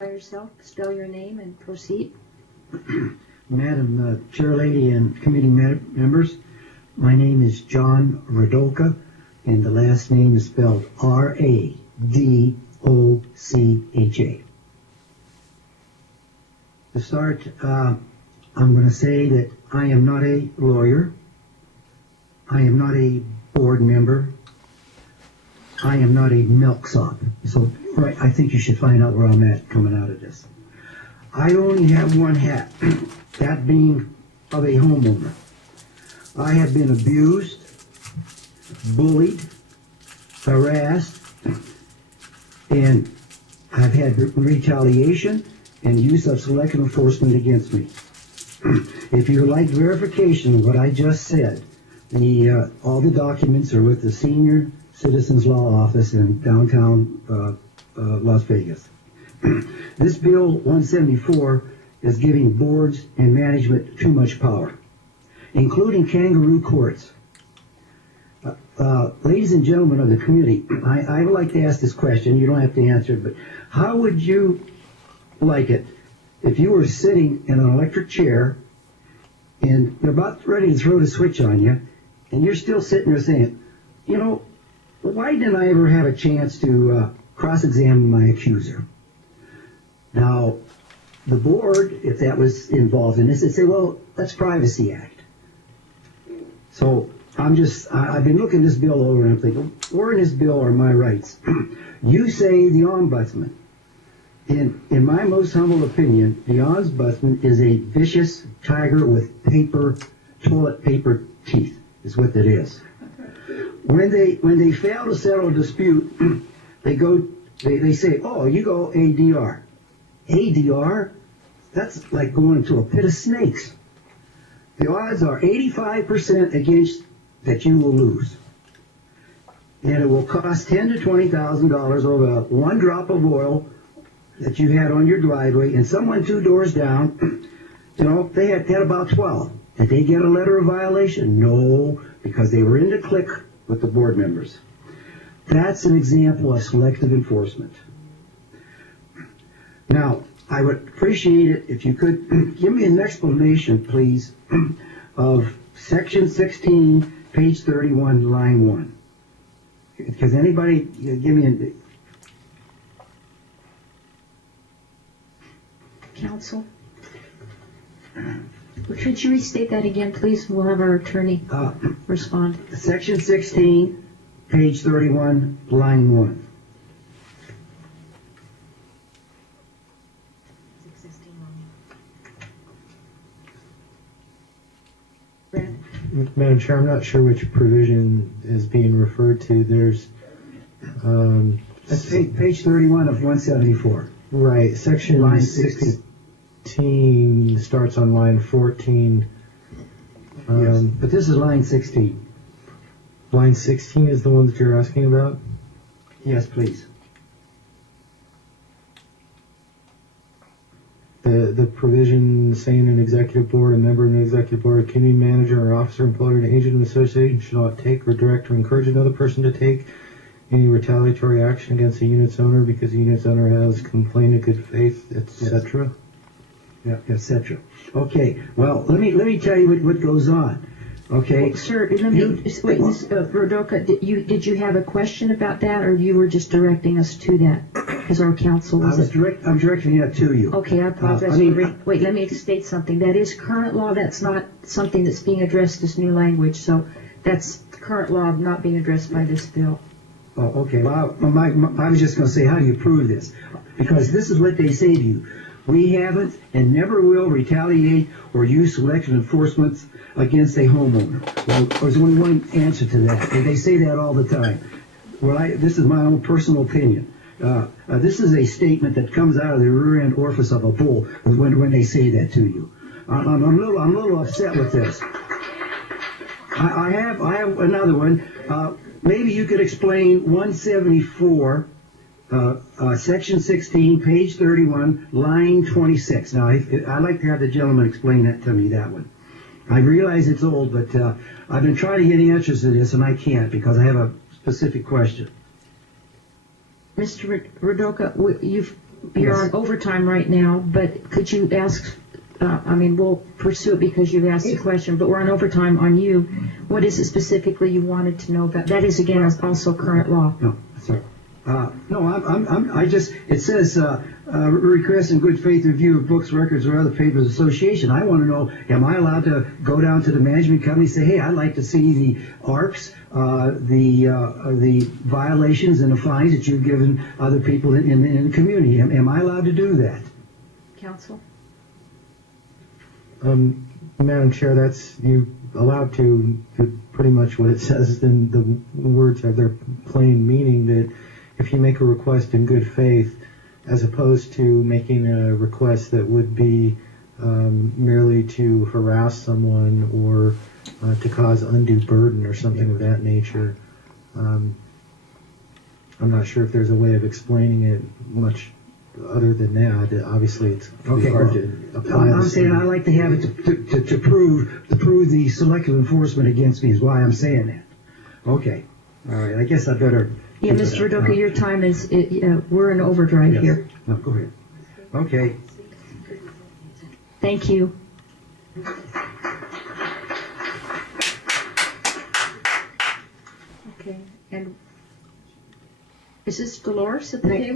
Yourself, spell your name and proceed. Madam Chair Lady and committee members, my name is John Radoka, and the last name is spelled R-A-D-O-C-H-A. To start, I'm going to say that I am not a lawyer. I am not a board member. I am not a milksop. So I think you should find out where I'm at coming out of this. I only have one hat, that being of a homeowner. I have been abused, bullied, harassed, and I've had retaliation and use of selective enforcement against me. If you would like verification of what I just said, all the documents are with the Senior Citizens Law Office in downtown Las Vegas. This Bill 174 is giving boards and management too much power, including kangaroo courts. Ladies and gentlemen of the committee, I would like to ask this question. You don't have to answer it, but how would you like it if you were sitting in an electric chair and they're about ready to throw the switch on you, and you're still sitting there saying, you know, why didn't I ever have a chance to cross-examine my accuser? Now, the board, if that was involved in this, would say, well, that's Privacy Act. So I've been looking this bill over and I'm thinking, where in this bill are my rights? You say the ombudsman. In my most humble opinion, the ombudsman is a vicious tiger with toilet paper teeth, is what it is. When they fail to settle a dispute, they say, oh, you go ADR. ADR? That's like going into a pit of snakes. The odds are 85% against that you will lose. And it will cost $10,000 to $20,000 over one drop of oil that you had on your driveway, and someone 2 doors down, they had about 12. Did they get a letter of violation? No, because they were in the clique with the board members. That's an example of selective enforcement. Now, I would appreciate it if you could give me an explanation, please, of Section 16, page 31, line 1. Because anybody give me a... Counsel? Could you restate that again, please? We'll have our attorney respond. Section 16, page 31, line 1. Madam Chair, I'm not sure which provision is being referred to. There's That's page 31 of 174. Right, section Line 16 starts on line 14. Yes, but this is line 16. Line 16 is the one that you're asking about? Yes, please. The provision saying an executive board, a member of an executive board, a community manager, or officer, employee, or an agent of an association should not take or direct or encourage another person to take any retaliatory action against the unit's owner because the unit's owner has complained in good faith, etc. Yes. Yeah, etc. Okay. Well, let me tell you what goes on. Okay, well, sir. Let me wait, Ms. Radoka. Did you have a question about that, or you were just directing us to that as our counsel? I'm directing that to you. Okay, I apologize. Wait, let me state something. That is current law. That's not something that's being addressed as new language. So that's current law not being addressed by this bill. Oh, okay. Well, I was just going to say, how do you prove this? Because this is what they say to you. We haven't and never will retaliate or use selective enforcement against a homeowner. Well, there's only one answer to that. They say that all the time. Well, this is my own personal opinion. This is a statement that comes out of the rear end orifice of a bull when they say that to you. I'm a little upset with this. I have another one. Maybe you could explain 174. Section 16, page 31, line 26. Now, I'd like to have the gentleman explain that to me, that one. I realize it's old, but I've been trying to get answers to this, and I can't because I have a specific question. Mr. Radoka, you're Yes. on overtime right now, but could you ask, we'll pursue it because you've asked the question, but we're on overtime on you. What is it specifically you wanted to know about? That is, again, also current law. No, sorry. It says, request in good faith review of books, records, or other papers association. I want to know, am I allowed to go down to the management company and say, hey, I'd like to see the ARPs, the violations and the fines that you've given other people in the community? Am I allowed to do that? Counsel? Madam Chair, that's you allowed to pretty much what it says. Then the words have their plain meaning that if you make a request in good faith, as opposed to making a request that would be merely to harass someone or to cause undue burden or something of that nature. I'm not sure if there's a way of explaining it much other than that. Obviously, it's Okay, hard well, to apply. I'm saying I like to have it to prove the selective enforcement against me is why I'm saying that. Okay, all right. I guess I better. Yeah, Mr. Rudoka, your time is, we're in overdrive Yes. here. No, go ahead. Okay. Thank you. Okay, and is this Dolores at the table?